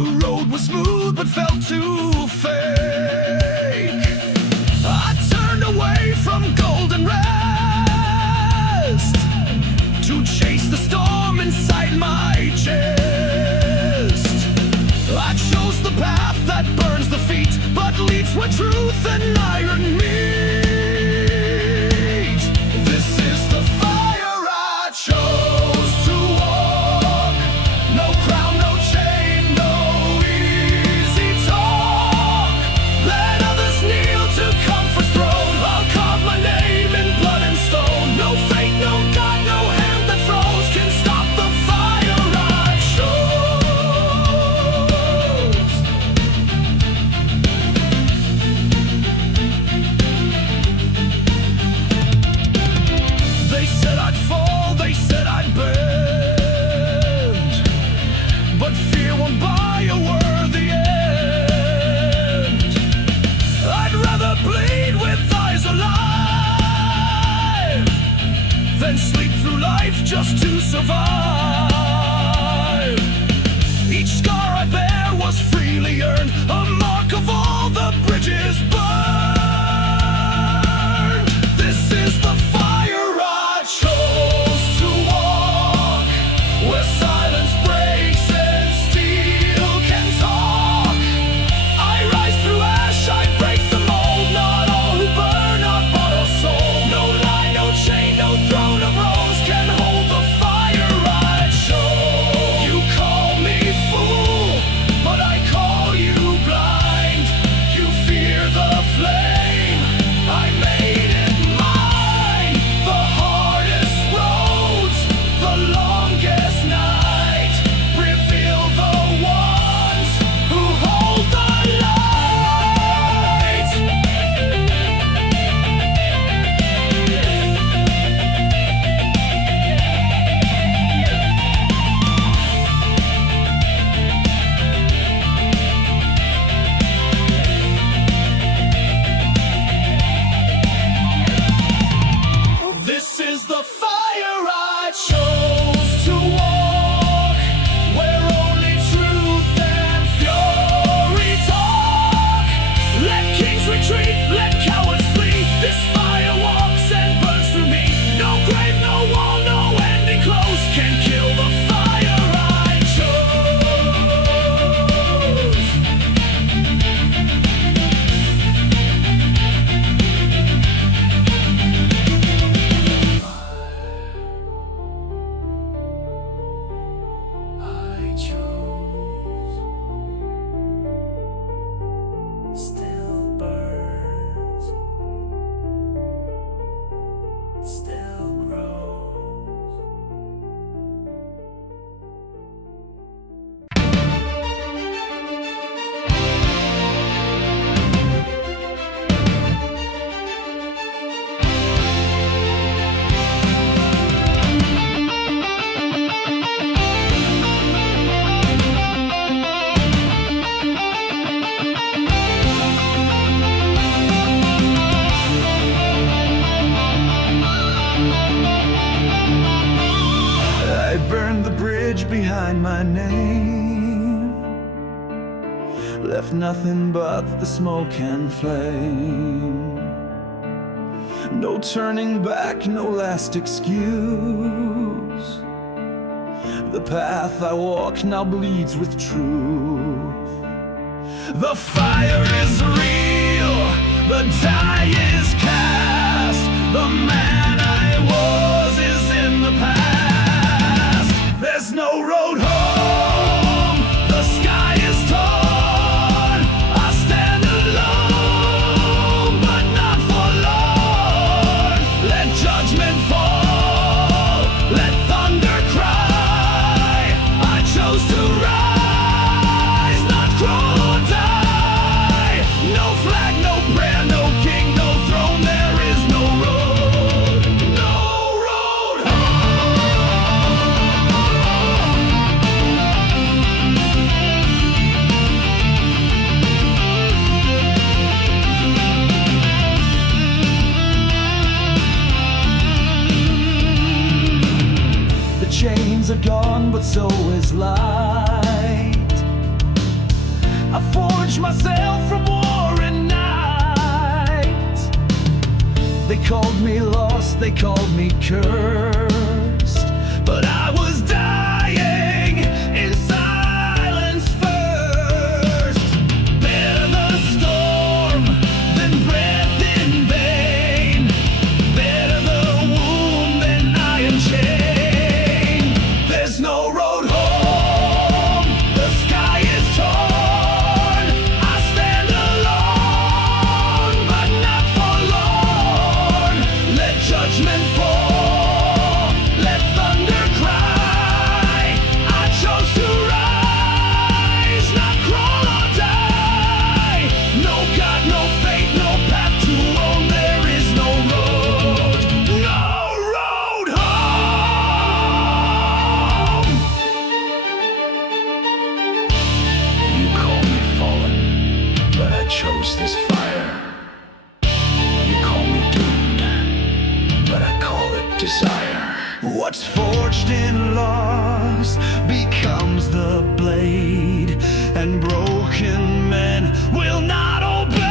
The road was smooth but felt too fake. I turned away from golden rest to chase the storm inside my chest. I chose the path that burns the feet but leads where truth and iron meet. This is the fire I chose to walk. No crown, no chain, no easy talk. Let others kneel to comfort's throne. I'll carve my name in blood and stone. No fate, no God, no hand that throws can stop the fire I chose. They said I'd fall, they said I'd bend, but fear won't buy a worthy end. I'd rather bleed with eyes alive than sleep through life just to survive. Each scar I bear was freely earned, a mark of all the bridges burned. This is the fire I chose to walk, where silence breaks and steel can talk. I rise through ash, I break the mold. Not all who burn are bought or sold. No lie, no chain, no throne of rose can hold the fire I chose. You call me fool, but I call you blind. You fear the flame, I made it mine. The hardest roads, the longest night, reveal the ones who hold the light. This is the fire I chose to walk, where only truth and fury talk. Let kings retreat, let cowards flee. This fire walks and burns through me. No grave, no wall, no ending close can kill the fire I chose. I chose. Still burns, still grows. I burned the bridge behind my name, left nothing but the smoke and flame. No turning back, no last excuse. The path I walk now bleeds with truth. The fire is real, the die is cast. The man I was is in the past. There's no road home, the sky is torn. I stand alone, but not forlorn. Let judgment fall, let thunder cry. I chose to rise, not crawl or die. No flag, no prayer, no king, no throne. There is no road, no road chains are gone, but so is light. myself from war and night. They called me lost, they called me cursed, but I was dying in silence first. Bear the storm than breath in vain. Better the wound than iron chain. There's no road home, the sky is torn. I stand alone, but not forlorn. Let judgment fall, let thunder cry. I chose to rise, not crawl or die. No God, no fate, no path to own. There is no road, no road home. You call me fallen, but I chose this fire. You call me doomed, but I call it desire. What's forged in loss becomes the blade, and broken men will not obey.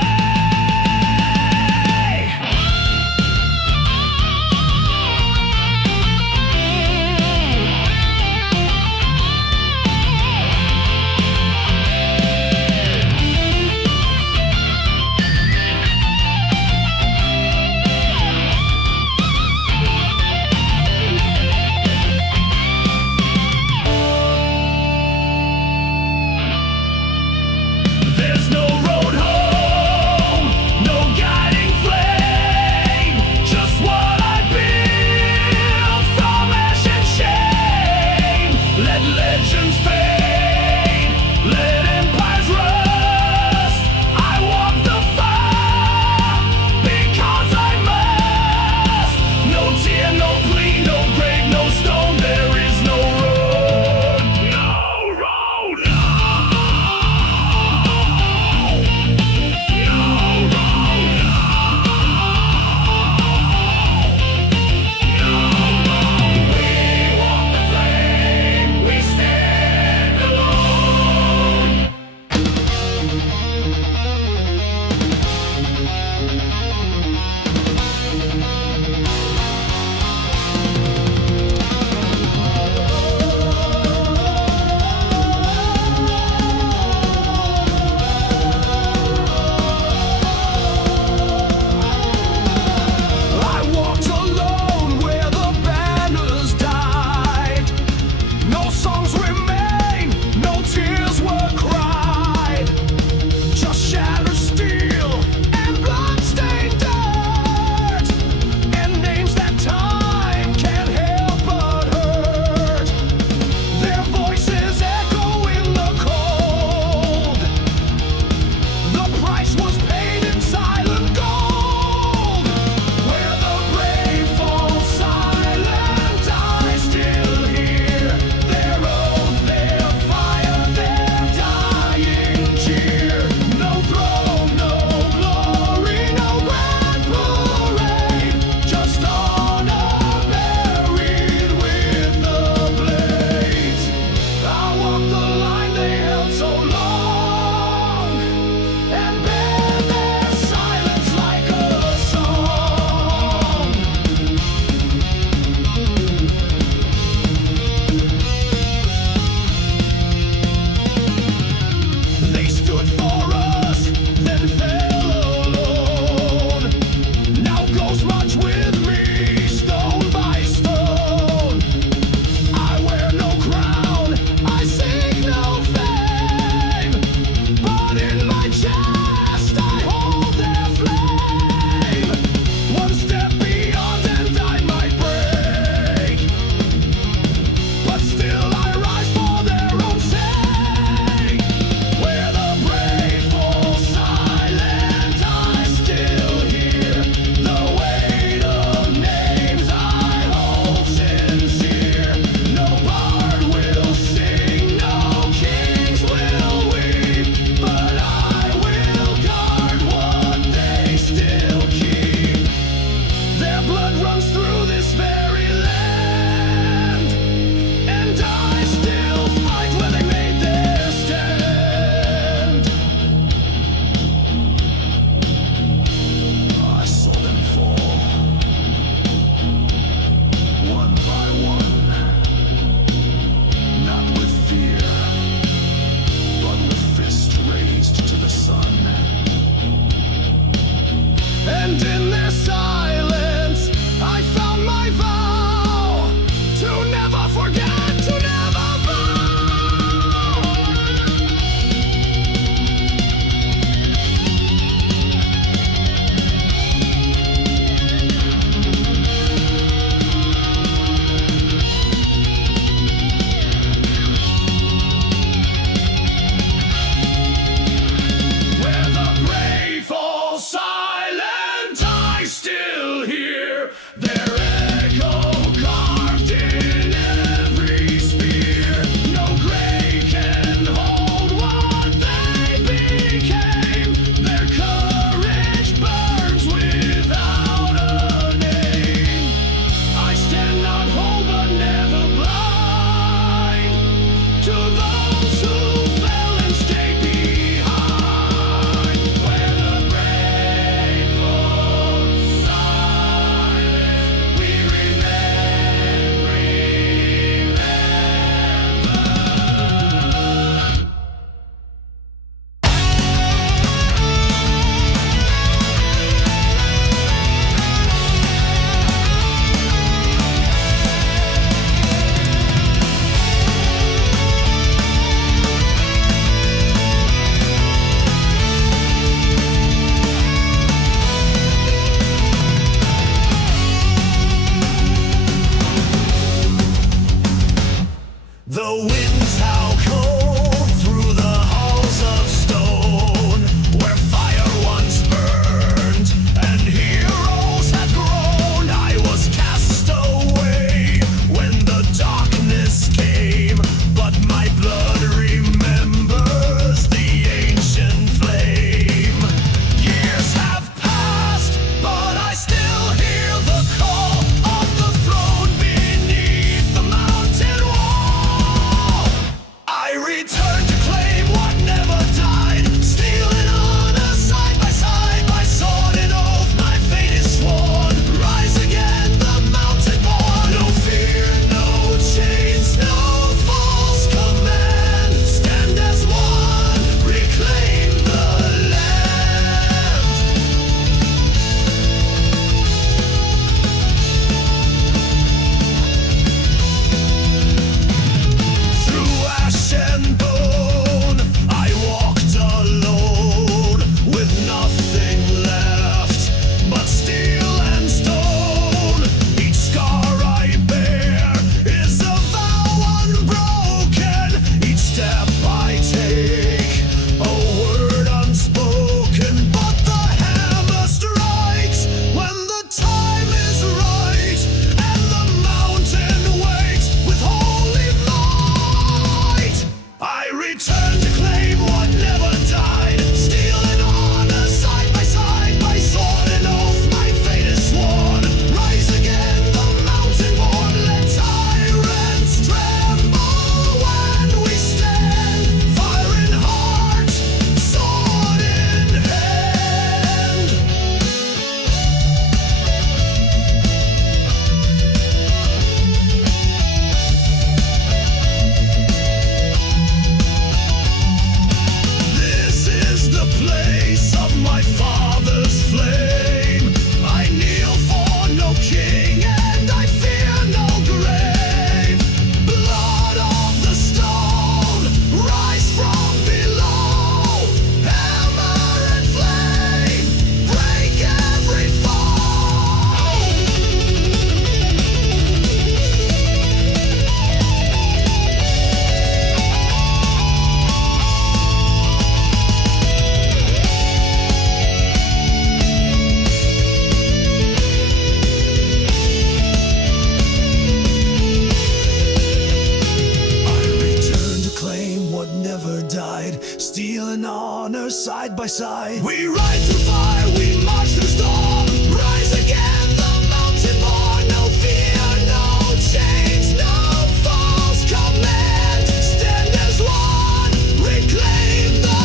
honor side by side. We ride through fire, we march through storm. Rise again, the mountain born. No fear, no change, no false command. Stand as one, reclaim the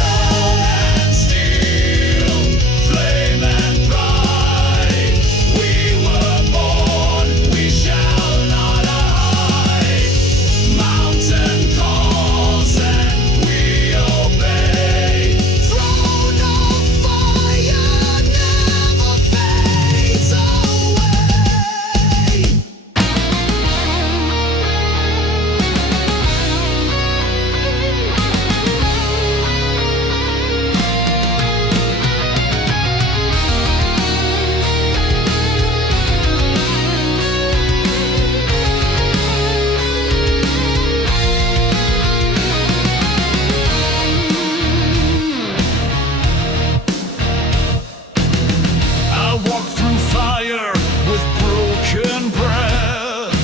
land. Steel, flame and pride. We were born, we shall not hide. Mountain calls and we obey. Throne of fire never fades away. I walk through fire with broken breath.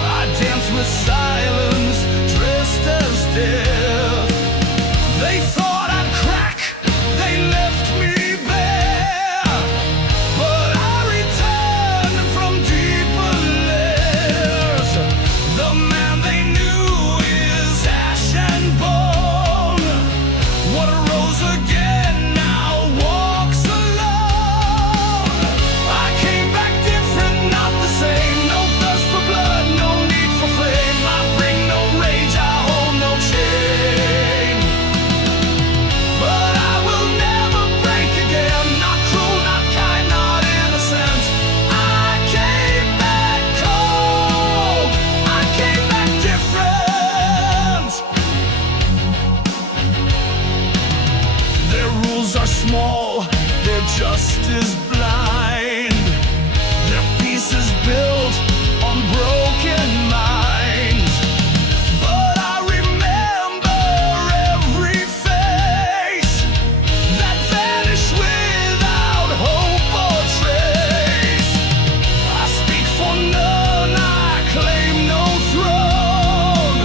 I dance with silence, dressed as death. They thought I'd crack, they left me bare. But I returned from deeper layers. The man they knew is ash and bone. What arose again now walks alone. I came back different, not the same. No thirst for blood, no need for flame. I bring no rage, I hold no chain. But I will never break again. Not cruel, not kind, not innocent. I came back cold. I came back different. Their rules are small, their justice blind. Their peace is built on broken minds. But I remember every face that vanished without hope or trace. I speak for none, I claim no throne.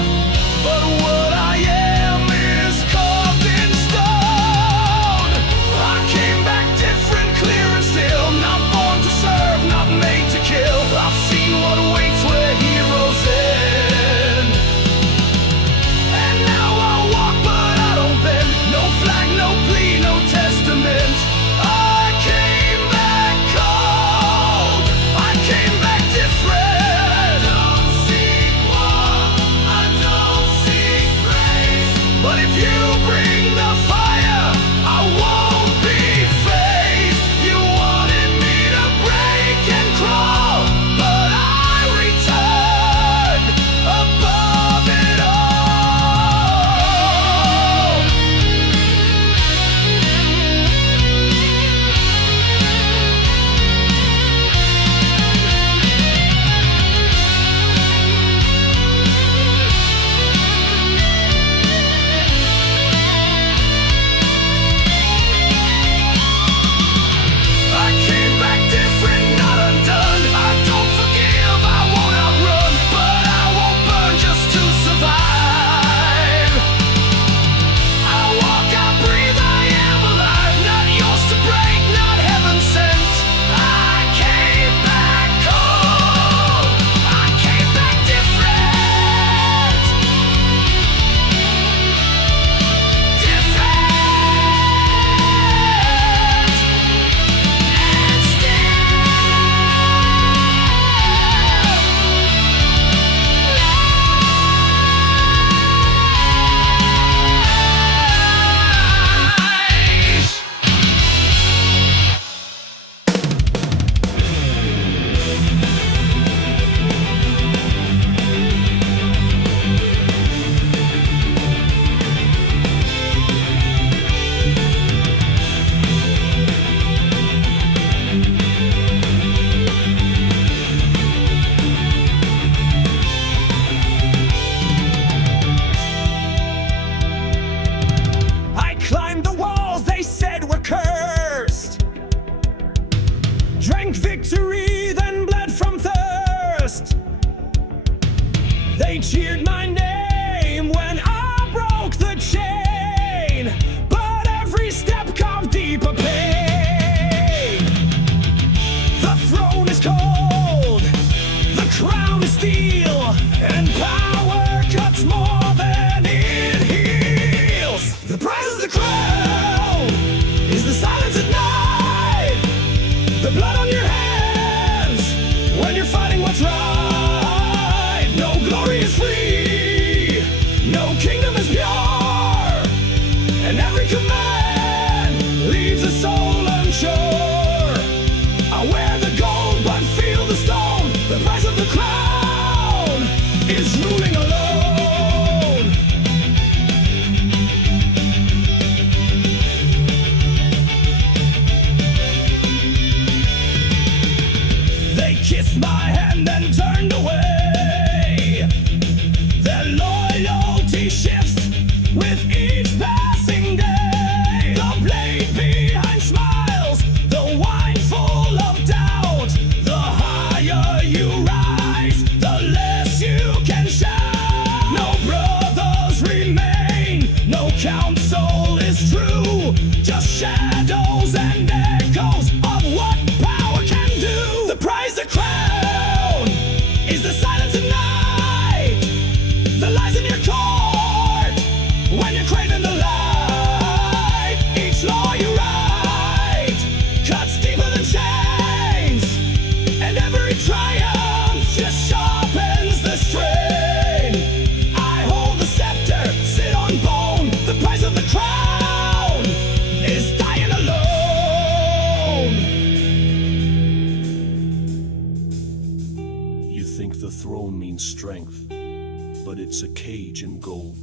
But what I am is carved in stone. I came back different, clear and still. The price of the crown is the silence at night, the blood on your hands when you're fighting what's right. No glory is free, no kingdom is pure, and every command leaves a soul unsure. I wear the gold but feel the stone. The price of the crown is ruling alone. They kissed my hand and turned away. Their loyalty shifts with each passing day. The blade behind smiles, the wine full of doubt. The higher you rise, the less you can shout. No brothers remain, no counsel is true, just shadows and echoes of what power can do. The prize, the crown, is the silence at night, the lies in your court when you're craving the light. Each law you write cuts deeper than chains, and every triumph just sharpens the strain. I hold the scepter, sit on bone. The price of the crown is dying alone. You think the throne means strength, but it's a cage in gold.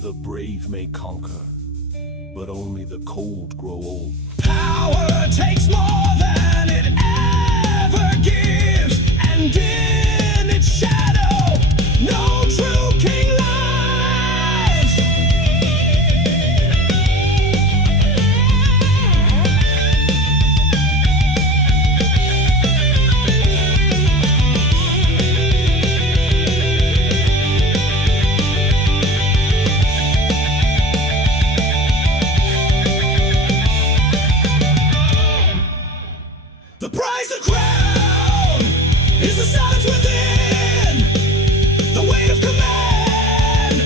The brave may conquer, but only the cold grow old. Power takes more than it ever gives, and in its shadow, no true king lies. The prize, the crown, is the silence within, the weight of command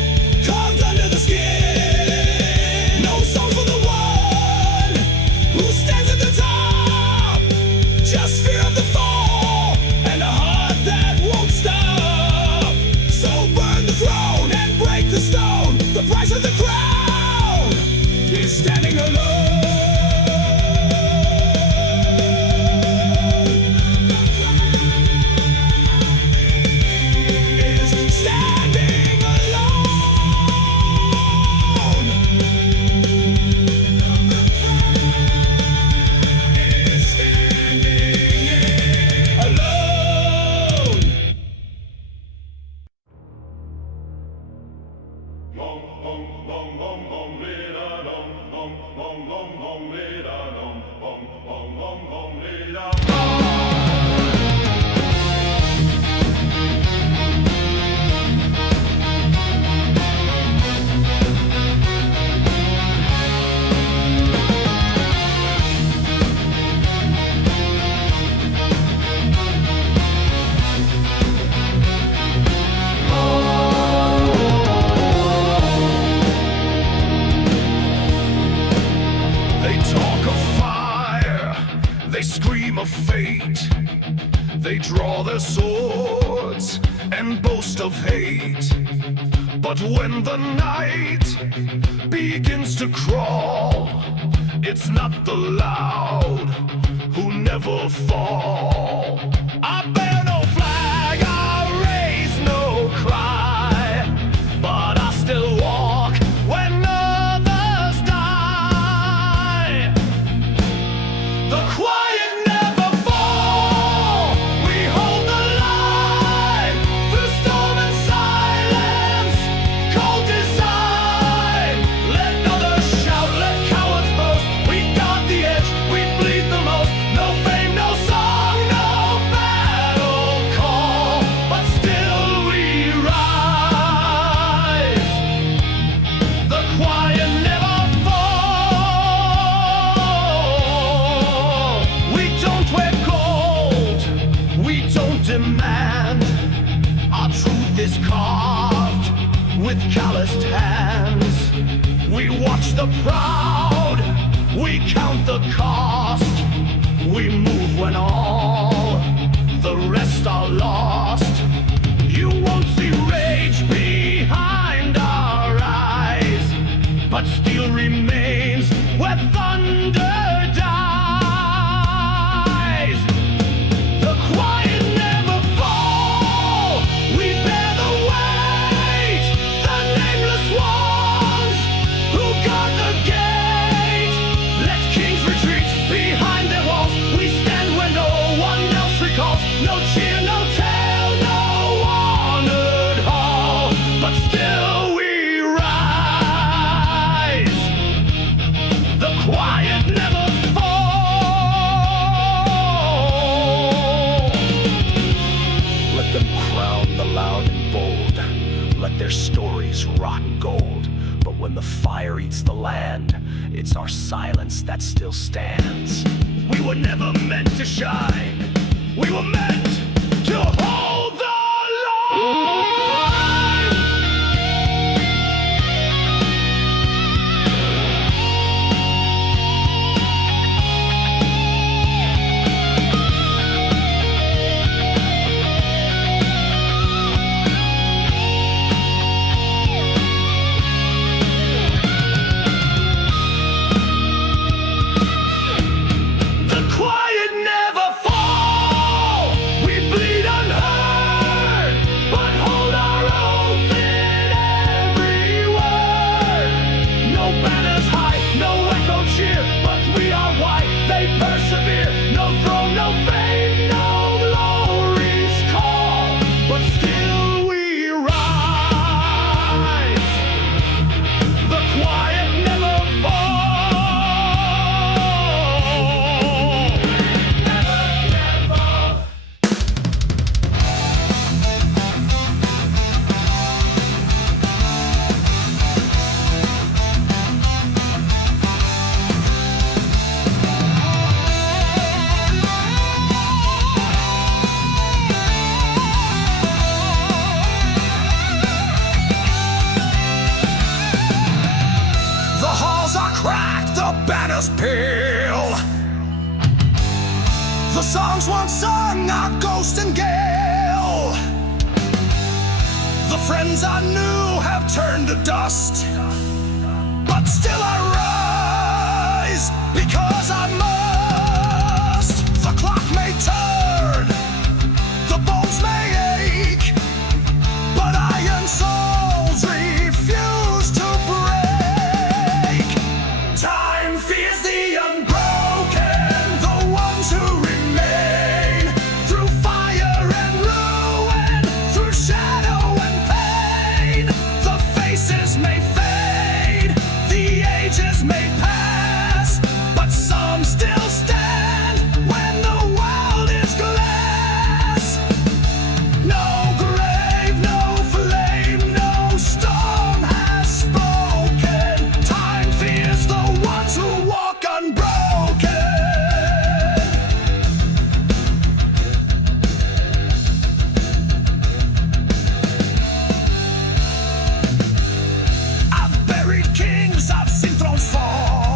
carved under the skin. No song for the one who stands at the top, just fear of the fall and a heart that won't stop. So burn the throne and break the stone. The price of the crown is standing alone. Standing alone. Is standing alone. They talk of fire, they scream of fate. They draw their swords and boast of hate. But when the night begins to crawl, it's not the loud who never fall. I bear no flag, I raise no cry, but I still walk when others die. The quiet never fall, we hold the line through storm and silence, cold design. Let others shout, let cowards boast. We guard the edge, we bleed the most. No fame, no song, no watch the proud, we count the cost. We move when all the rest are lost. You won't see rage behind our eyes, but steel remains where thunder dies. The quiet never fall, we bear the weight. The nameless ones who guard the gate. Let kings retreat behind their walls. We stand where no one else recalls. No cheer, no tale, no honored hall, but still we rise. The quiet never fall. Let them crown the loud and bold. Let their stories rot in gold. But when the fire eats the land, it's our silence that still stands. We were never meant to shine. We were meant to hold the line. The quiet never fall. We bleed unheard, but hold our oath in every word. No banners high, no echo cheer, but we are white. They persevere. No throne, no fame, no glory's call, but still we rise. The quiet never fall. Never, never. The halls are cracked, the banners pale. The songs once sung are ghost and gale. The friends I knew have turned to dust, but still I rise because I must. The clock may turn, the bones may ache, but iron souls refuse to break. Time fears the unbroken, the ones who remain. Through fire and ruin, through shadow and pain. The faces may fade, the ages may pass, but some still stand when the world is glass. No grave, no flame, no storm has spoken. Time fears the ones who walk unbroken. I've buried kings, I've seen thrones fall.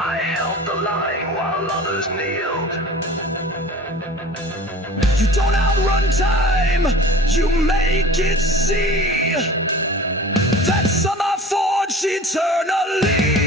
I held the line while others kneeled. You don't outrun time, you make it see that some are forged eternally.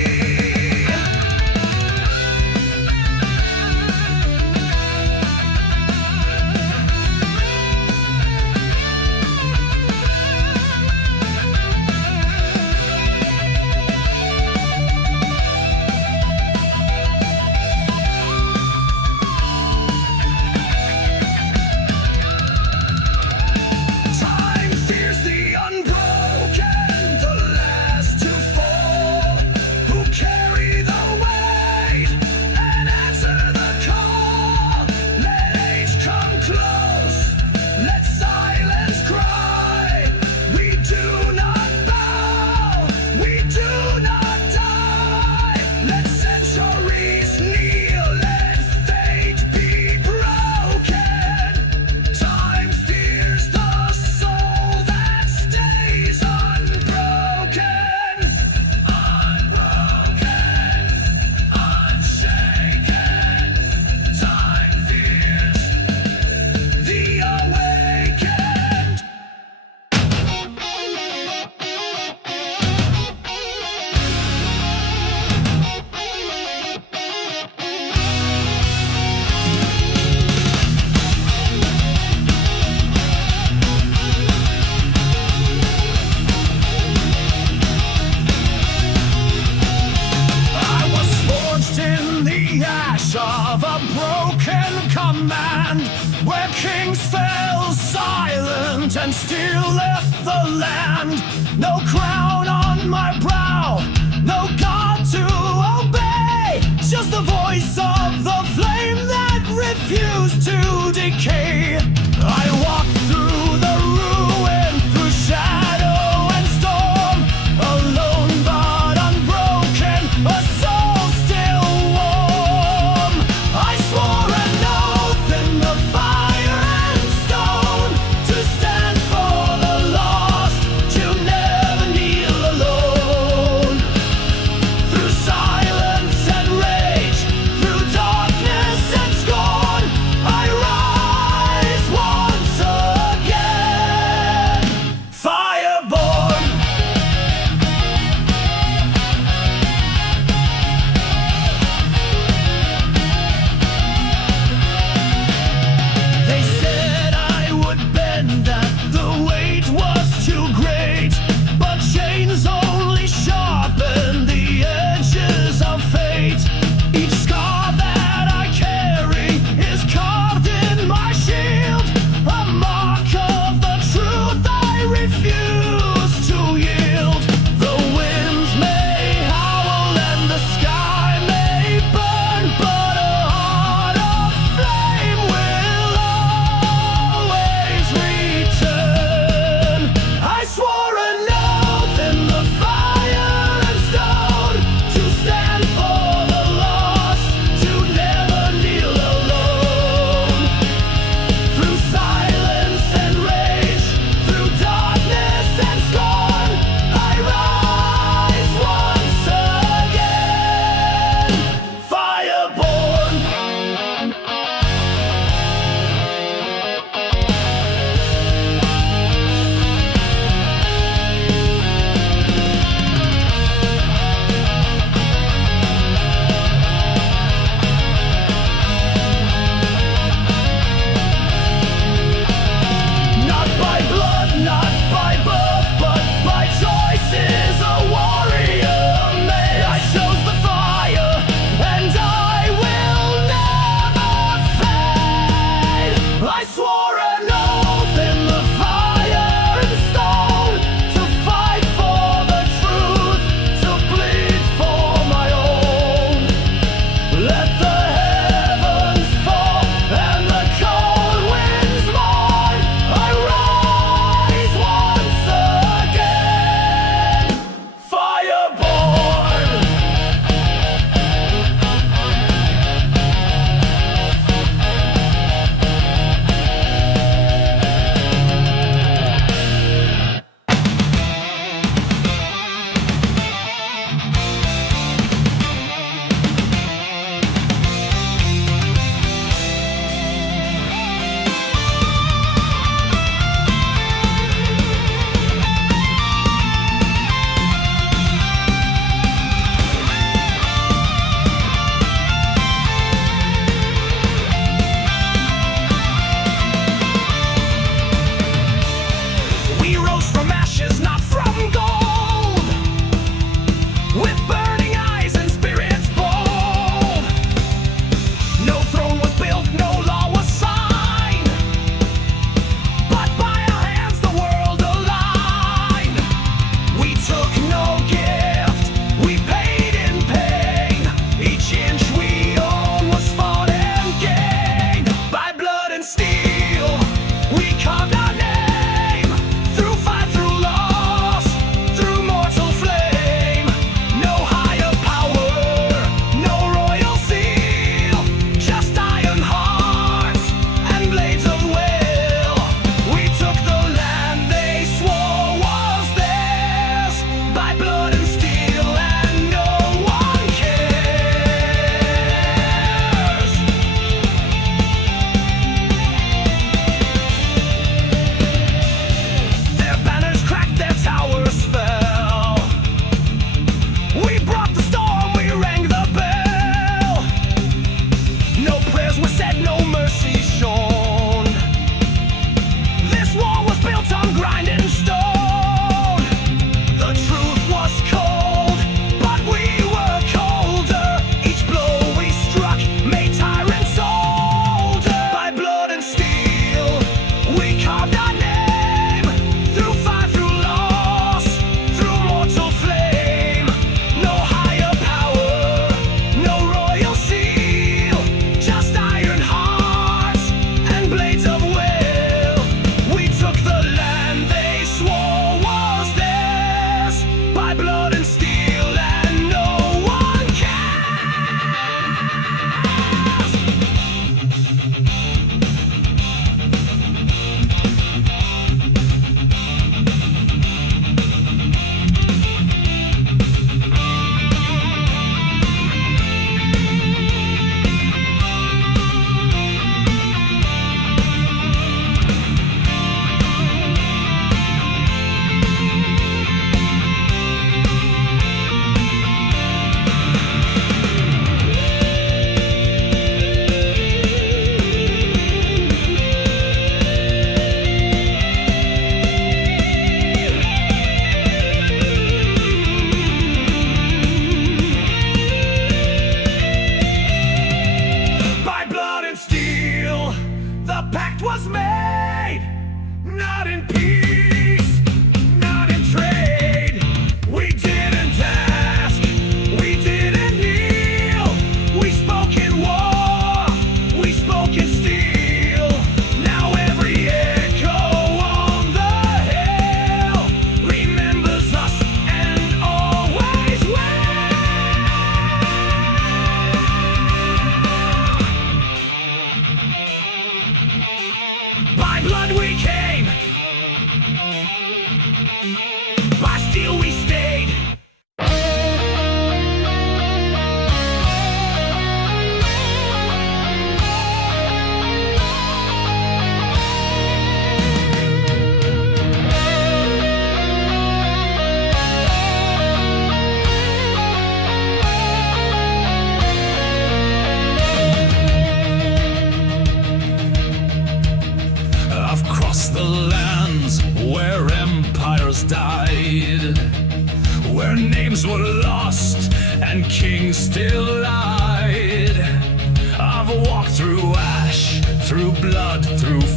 Time fears the unbroken, the last to fall, who carry the weight and answer the call. Let age come close, let silence cry. We do not bow, we do not die. Let centuries kneel, let fate be broken. Time fears the soul that stays unbroken. Unbroken, unshaken. Time fears the awakened. I was forged in the ash of a broken command, where kings fell silent and still left the land. No crown on my brow, no God to obey, just the voice of the flame that refused to decay. I walked through the ruin, through shadow and storm, alone but unbroken, a soul still warm. I swore an oath in the fire and stone, to stand for the lost, to never kneel alone.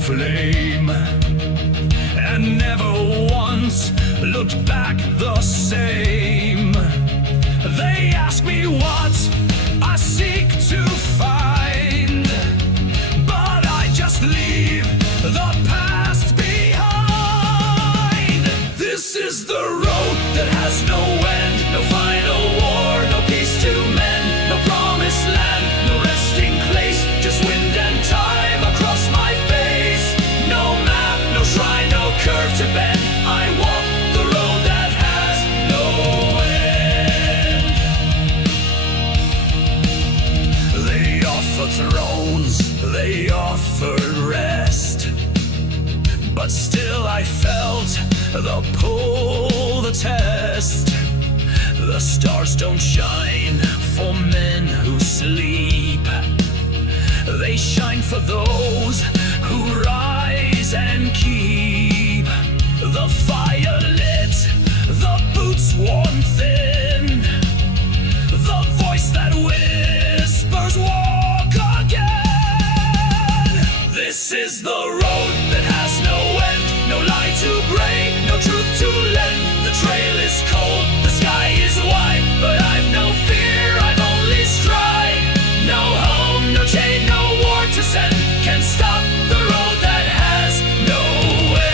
flame, and never once looked back the same. They ask me what I seek to find, but I just leave the past behind. This is the road that has no end, no final war, no peace to mend, no promised land, no resting place, just wind and time across my face. No map, no shrine, no curve to bend. I walk the road that has no end. They offer thrones, they offer rest, but still I felt the pull, the test. The stars don't shine for men who sleep. They shine for those who rise and keep the fire lit, the boots worn thin, the voice that whispers walk again. This is the road that has no end, no lie to break, no truth to lend. The trail is cold, the sky is wide, but I've no fear, I've only stride. No home, no chain, no war to send can stop the road that has no end.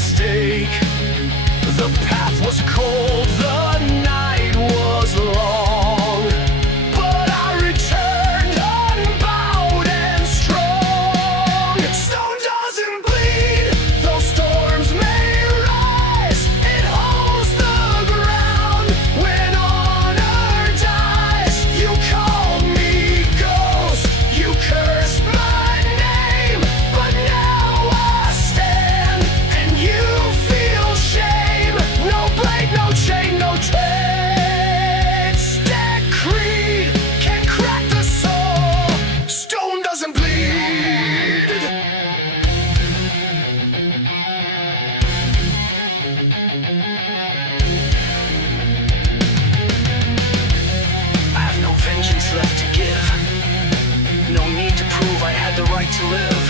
mistake. The path was cold, the night was long, but I returned unbowed and strong. Stone doesn't bleed, though storms may rise. It holds the ground when honor dies. You called me ghost, you cursed my name, but now I stand and you feel shame. No blade, no chain, no trade. Stack creed can crack the soul. Stone doesn't bleed. I have no vengeance left to give. No need to prove I had the right to live.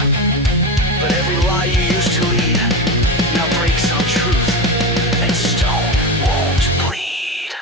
But every lie you used to lead now breaks on truth, and stone won't bleed.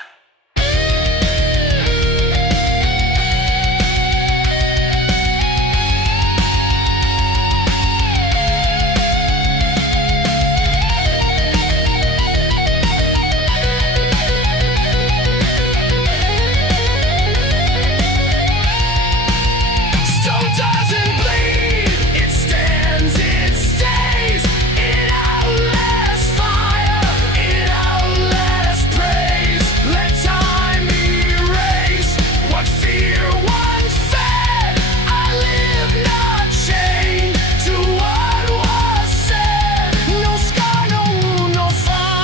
Stone doesn't bleed, it stands, it stays. It outlasts fire, it outlasts praise. Let time erase what fear once fed. I live not chained to what was said. No scar, no wound, no final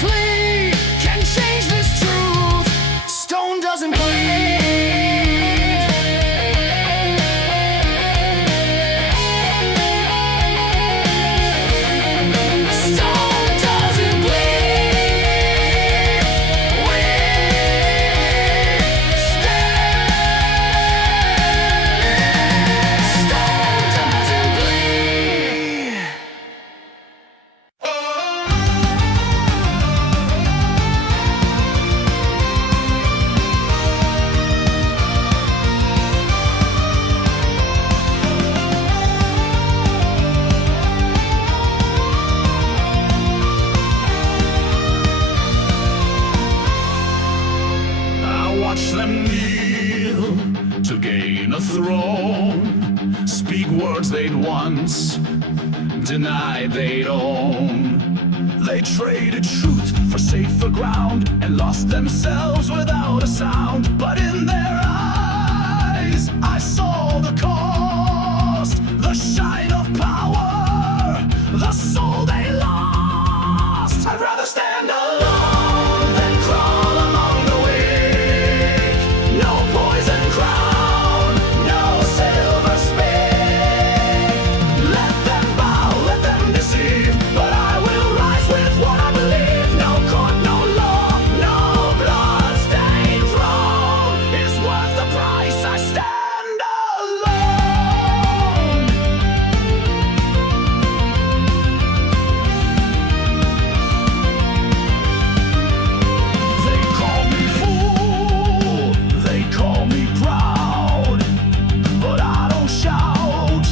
plea can change this truth. Stone doesn't bleed. Stone doesn't bleed. We stand. Stone doesn't bleed. I watch them kneel to gain a throne, speak words they'd once denied they'd own. They traded truth for safer ground and lost themselves without a sound. But in their eyes, I saw the cost, the shine of power, the soul they lost. I'd rather stand alone than crawl among the weak. No poison crown, no silver spear. Let them bow, let them deceive, but I will rise with what I believe. No court, no law, no blood-stained throne is worth the price. I stand alone. They call me fool, they call me proud, but I don't shout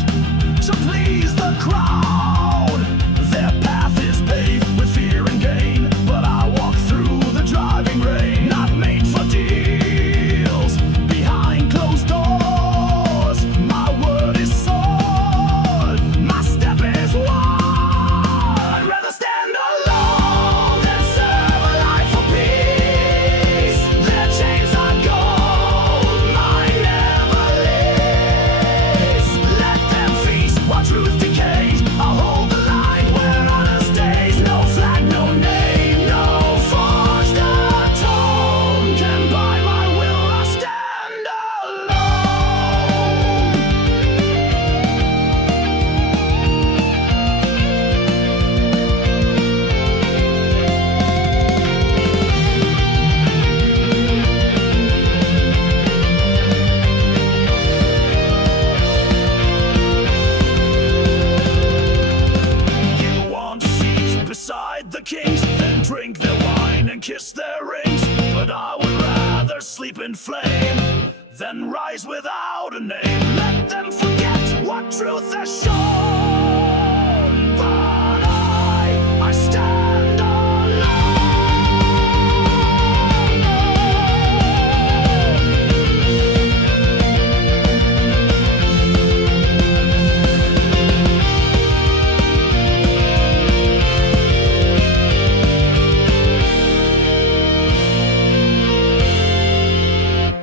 to please the crowd. Their path is paved with fear and gain, but I walk through the driving rain. Not made for deals behind closed doors. My word is sword, my step is war. I'd rather stand alone than serve a life for peace. Their chains are gold, mine never leaves. Let them feast while truth decays. I'll hold the line where honor stays. No flag, no name, no forged atone can buy my will. I stand alone. You want seats beside the kings, then drink their wine and kiss their rings. But I would rather sleep in flame than rise without a name. Let them forget what truth has shown.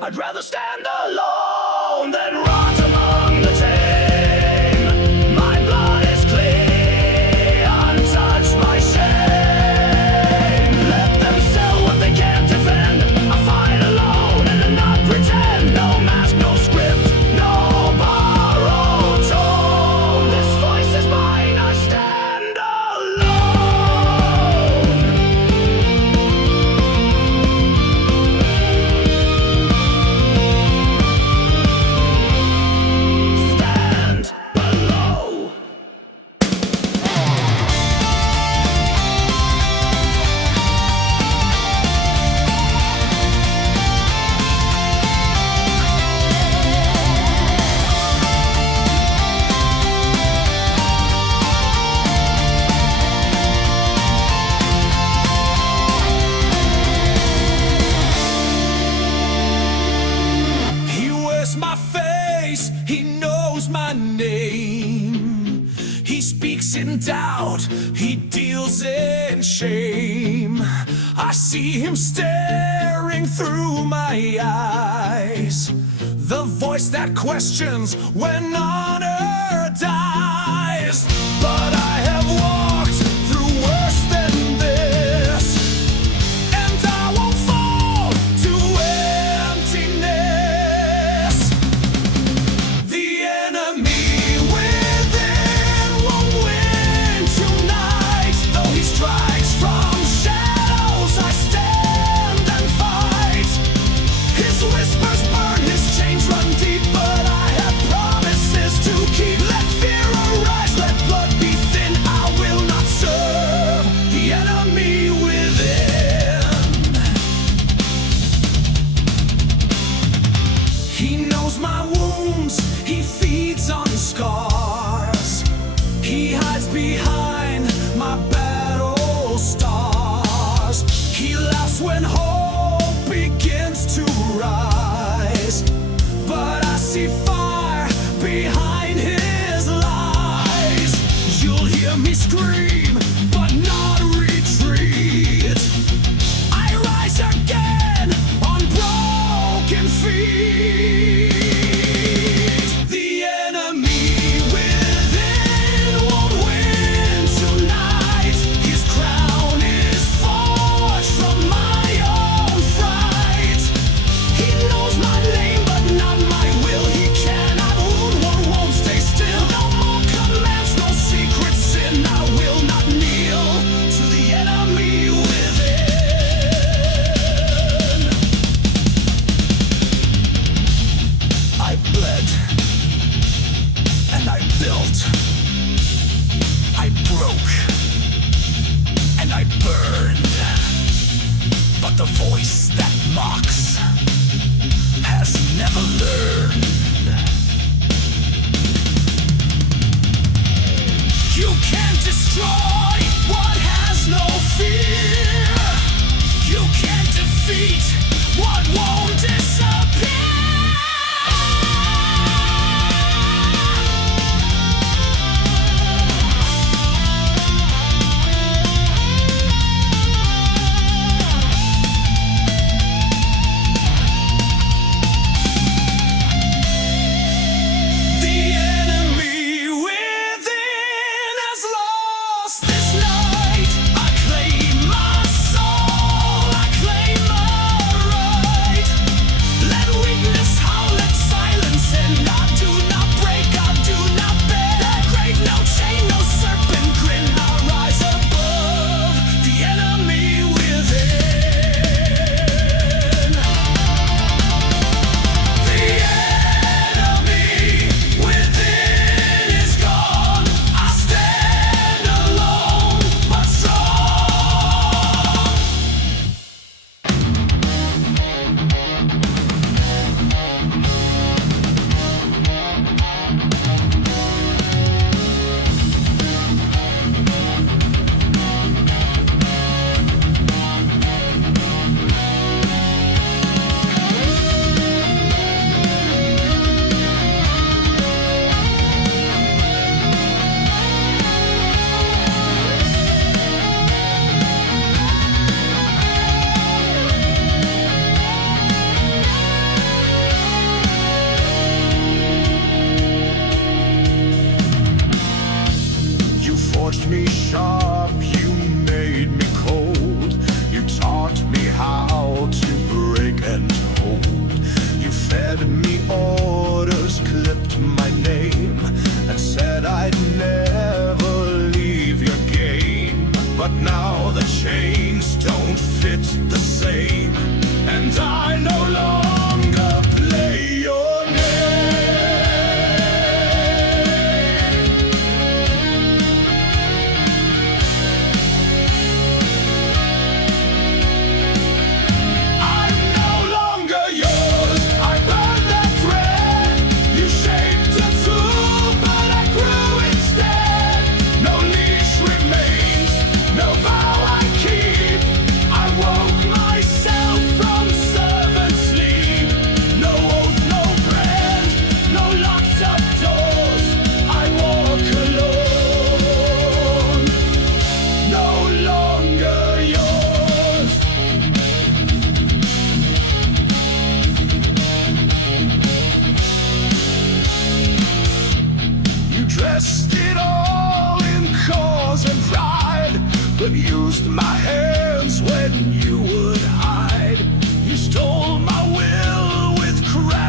I'd rather stand alone than rot among the tame. My blood is clean, untouched by shame. Let them sell what they can't defend. I fight alone and not pretend. No mask, no script, no borrowed tone. This voice is mine, I stand alone. Stand below. He wears my face, he knows my name. He speaks in doubt, he deals in shame. I see him staring through my eyes. The voice that questions when honor dies. But I have walked through worse than this, and I won't fall to emptiness. The enemy within won't win tonight. Though he strikes from shadows, I stand and fight. His whispers burn, his chains run deep, but I have promises to keep. Let fear arise, let blood be thin. I will not serve the enemy within. He knows my wounds, he feeds on scars. He hides behind my battle stars. He laughs when hope begins to rise. But I see fire behind his lies. You'll hear me scream, but not retreat. I rise again on broken feet. The enemy within won't win tonight. His crown is forged from my own fright. He knows my name, but not my will. He cannot wound what won't stay still. No more commands, no secret sin. I will not kneel to the enemy within.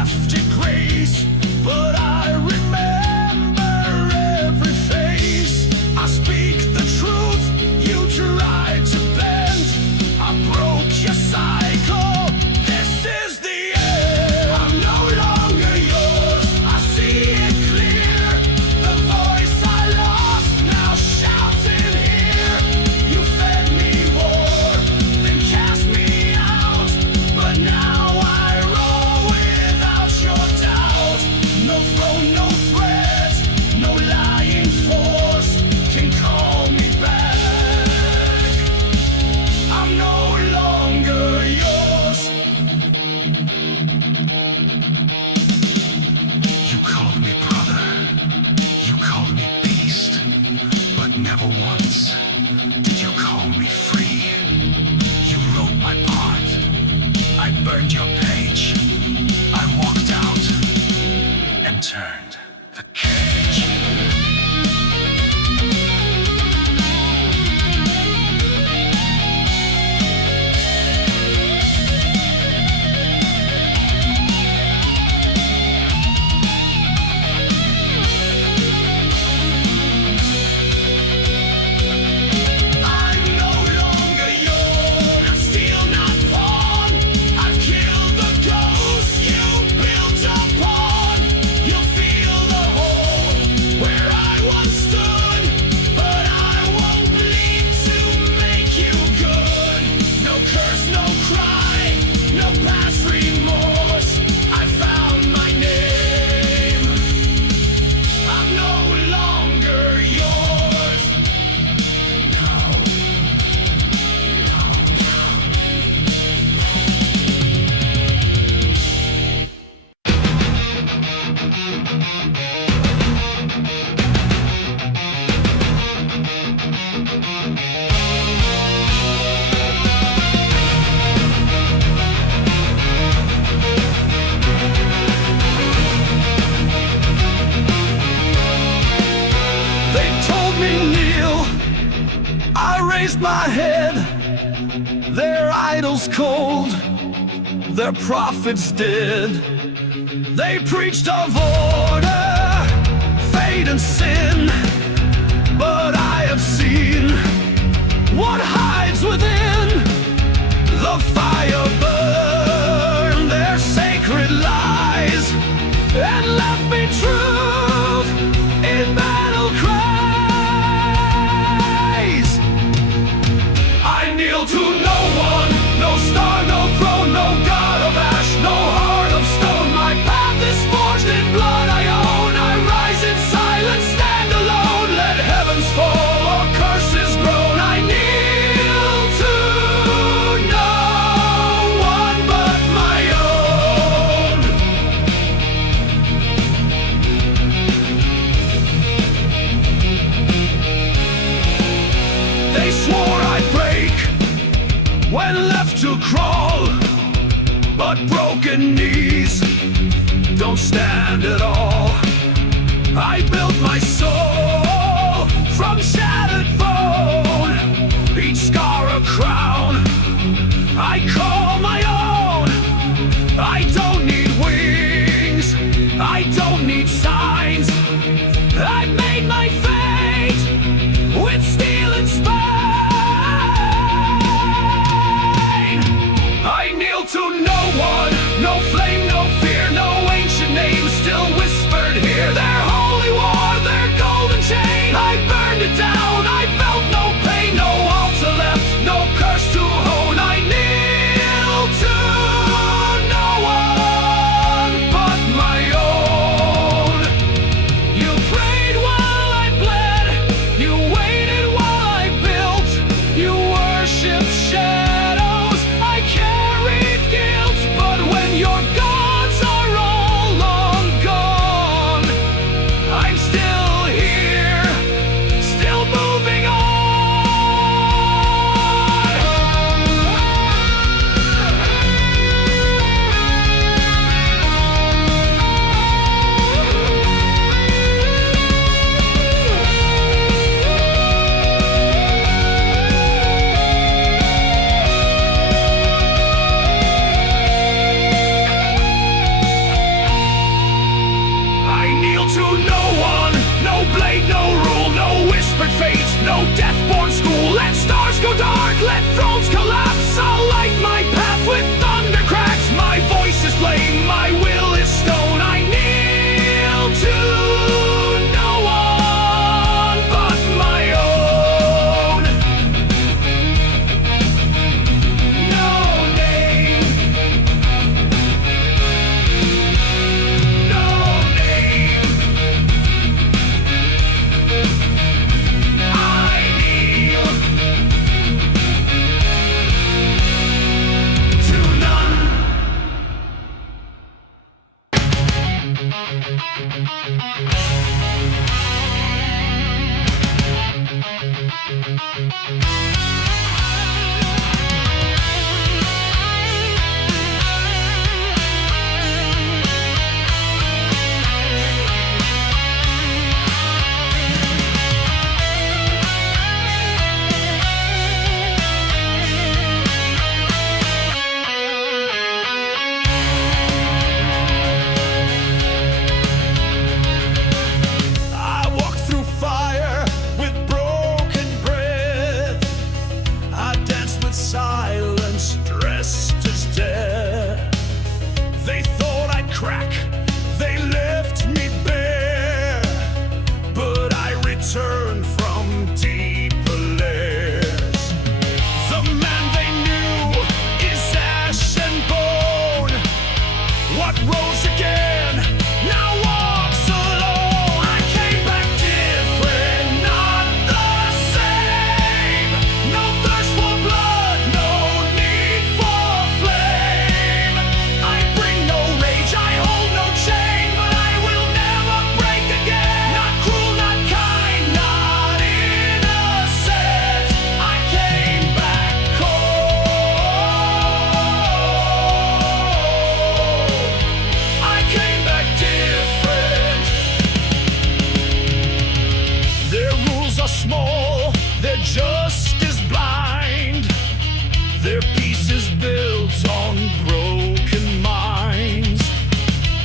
lifted grace, but I remember every face. I speak the truth, you tried to bend. I broke your cycle, this is the end. I'm no longer yours, I see it clear. The voice I lost now shouts in here. You fed me war, then cast me out, but now I roll without your doubt. No throne, no threat, no lying force can call me back. I'm no longer yours. You called me brother, you called me beast, but never once did you call me free. You wrote my part, I burned your page, I walked out and turned the cage. I'm no longer yours, still not born. I've killed the ghost you built upon. You'll feel the hole where I once stood, but I won't bleed to make you good. No curse, no cry, no past remorse. I found my name. I'm no longer yours. They told me kneel, I raised my head. Their idols cold, their prophets dead. They preached of order, fate and sin, but I have seen what hides within. The fire burned their sacred lies and left me truth in battle cries. I kneel to no one, no star, no throne, no god of ash, no heart of stone. My path is forged in blood I own. I rise in silence, stand alone. Let heavens fall or curses groan. I kneel to no one but my own. They swore I'd break when left to crawl, but broken knees don't stand at all. I built my soul from shattered bone, each scar a crown I call my own. I don't need wings, I don't need signs. I've made my fate with steel and spine. I kneel to no one, no flame, no fear, no ancient name still whispered here. Their holy war, their golden chain, I burned it down. I felt no pain, no altar left, no curse to hone. I kneel to no one but my own. You prayed while I fate, no death-born school. Let stars go dark, let thrones collapse. I'll light my path with thunder cracks. My voice is flame, my will is stone. I kneel to no one but my own. No name, no name. I kneel to none. I walk through fire with broken breath. I dance with silence, dressed as death. They thought I'd crack, they left me bare, but I returned from deeper layers. The man they knew is ash and bone. What rose again now walks alone. I came back different, not the same. No thirst for blood, no need for flame. I bring no rage, I hold no chain, but I will never break again. Not cruel, not kind, not innocent. I came back cold. I came back different. Their rules are small, they're just as blind. Their peace is built on broken minds.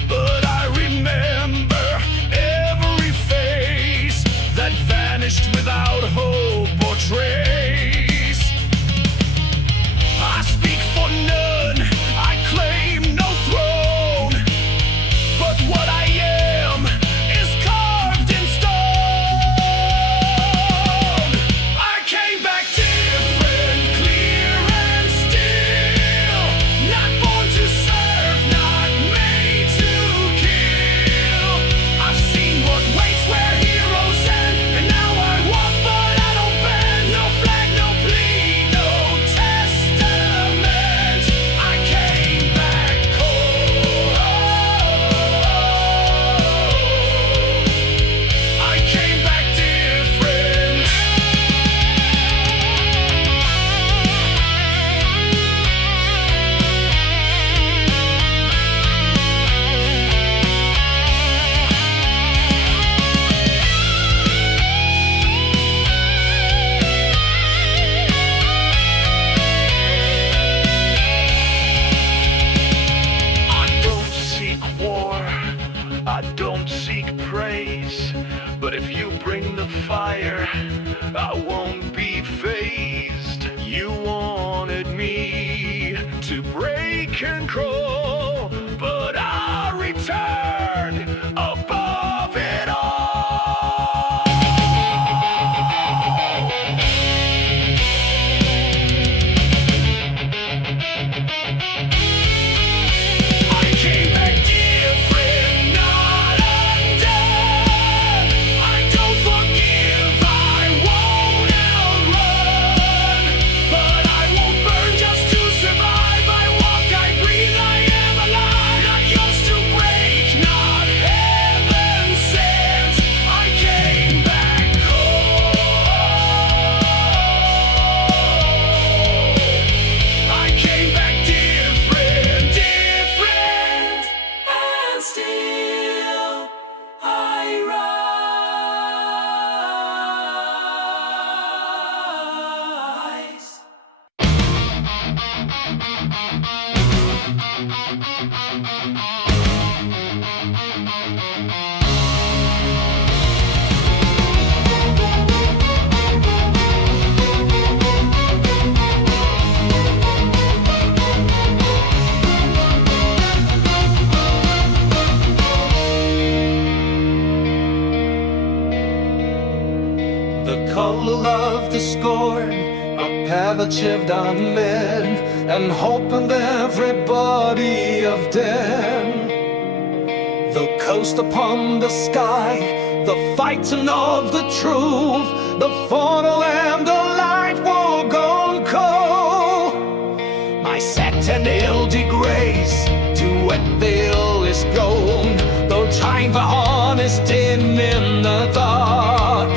But I remember every face that vanished without hope or trace. I speak for none, I claim no throne, but what I am is carved in stone. I came back different, clear and still. Not born to serve, not made to kill. I've seen what waits where heroes end, and now I walk but I don't bend. No flag, no plea, no testament. I came back cold. I came back different. I don't seek war, I don't seek praise, but if you bring the fire, I won't be fazed. You wanted me to break and crawl, but I return above it all. I came back different, not undone. I don't forgive, I won't outrun, but I won't burn just to survive. I walk, I breathe, I am alive. Not yours to break, not heaven sent. I came back cold. I came back different, different, and still I rise. the scorn, a pavachiv down men, and hoping everybody of them. The coast upon the sky, the fighting of the truth, the funnel and the light will go cold. My set and ill degrades to what veil is gold, though time for honest in the dark.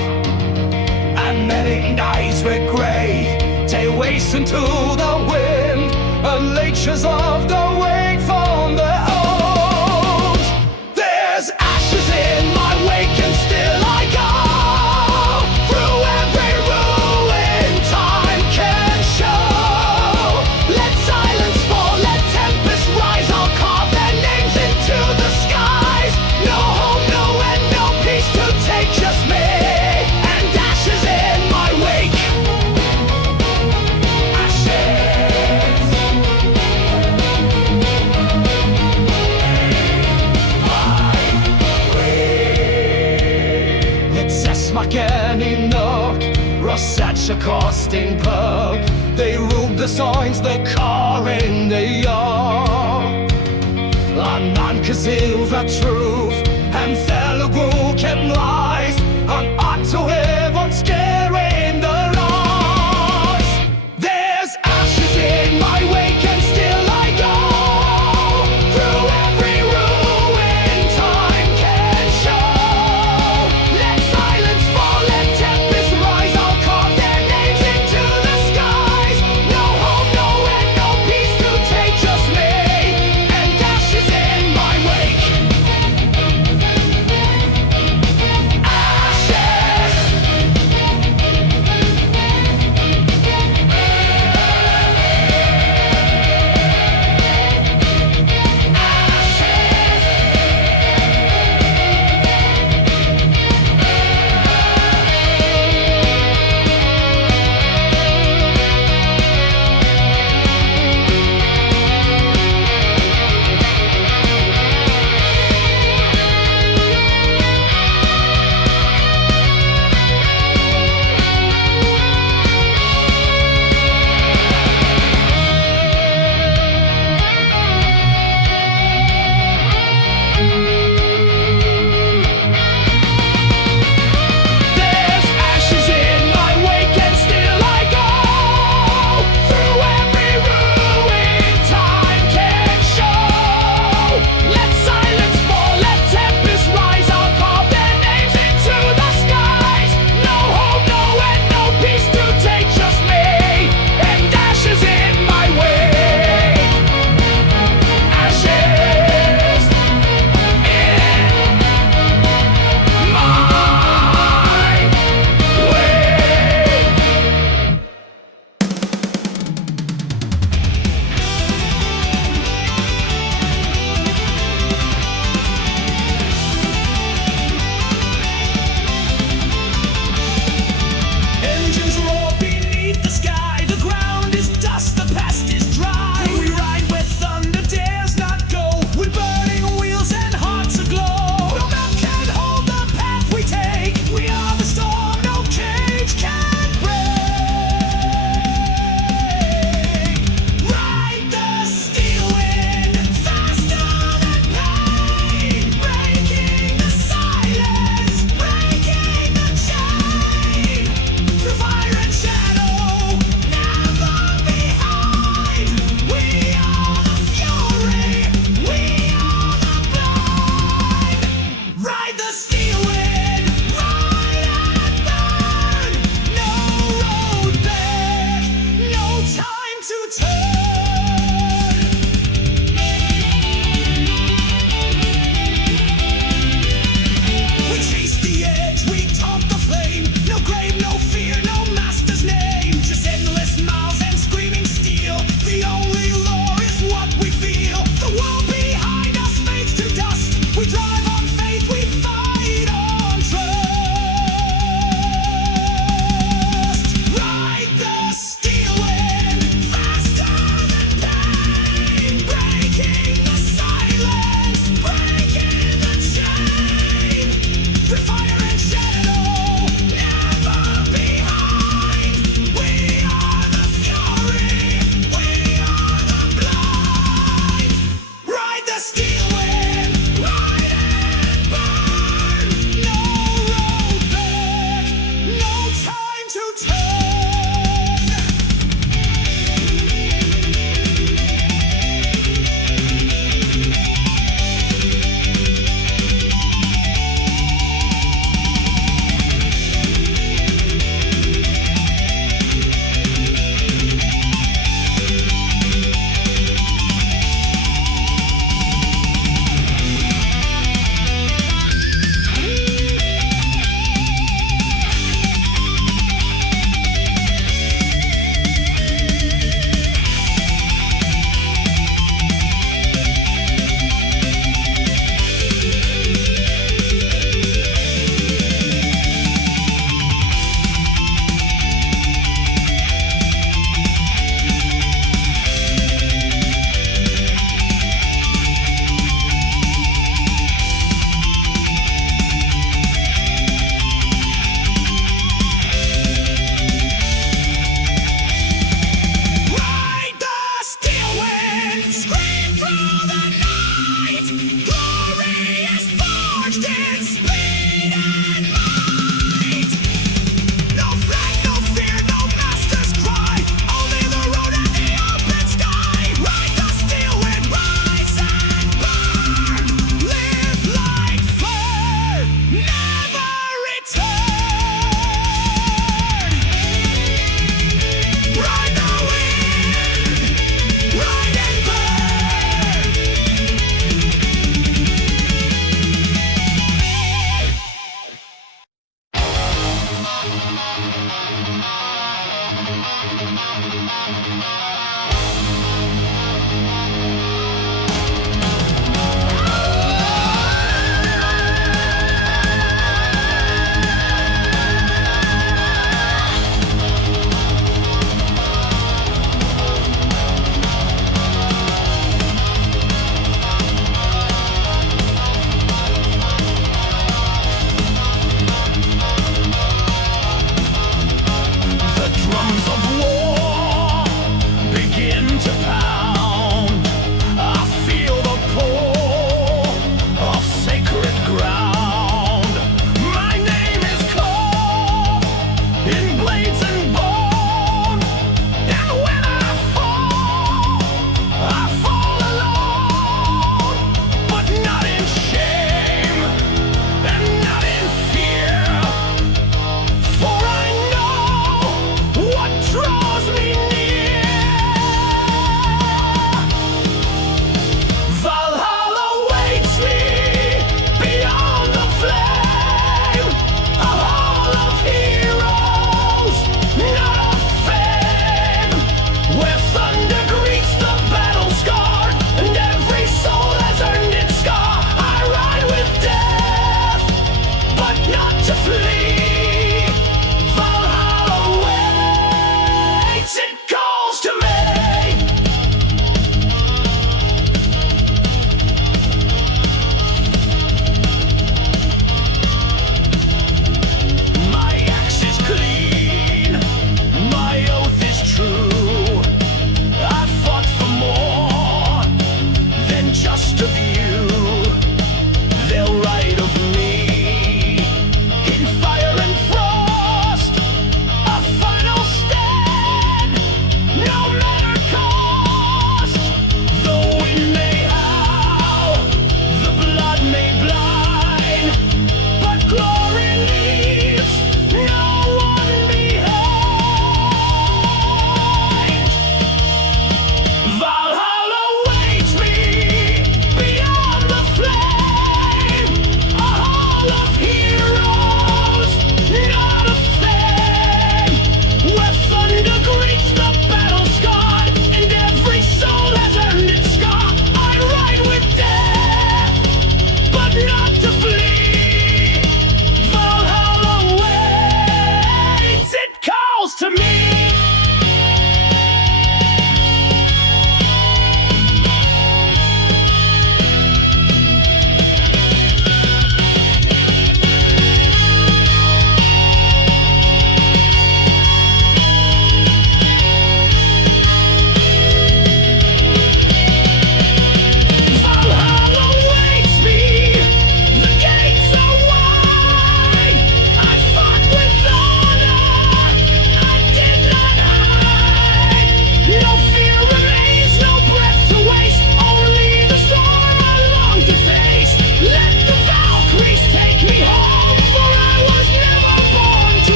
And many nights were grey, they waste into the wind, and lectures of the wake from the old. There's ashes in my wake and still I go through every ruin time can show. Let silence fall, let tempests rise, I'll carve their names into the skies. No home, no end, no peace to take, just me and ashes in my wake. Ashes Smackany knock, Rosaccia costing pub. They ruled the signs, the car in the yard. Anan Kazil the truth, and Thelagoo can lies.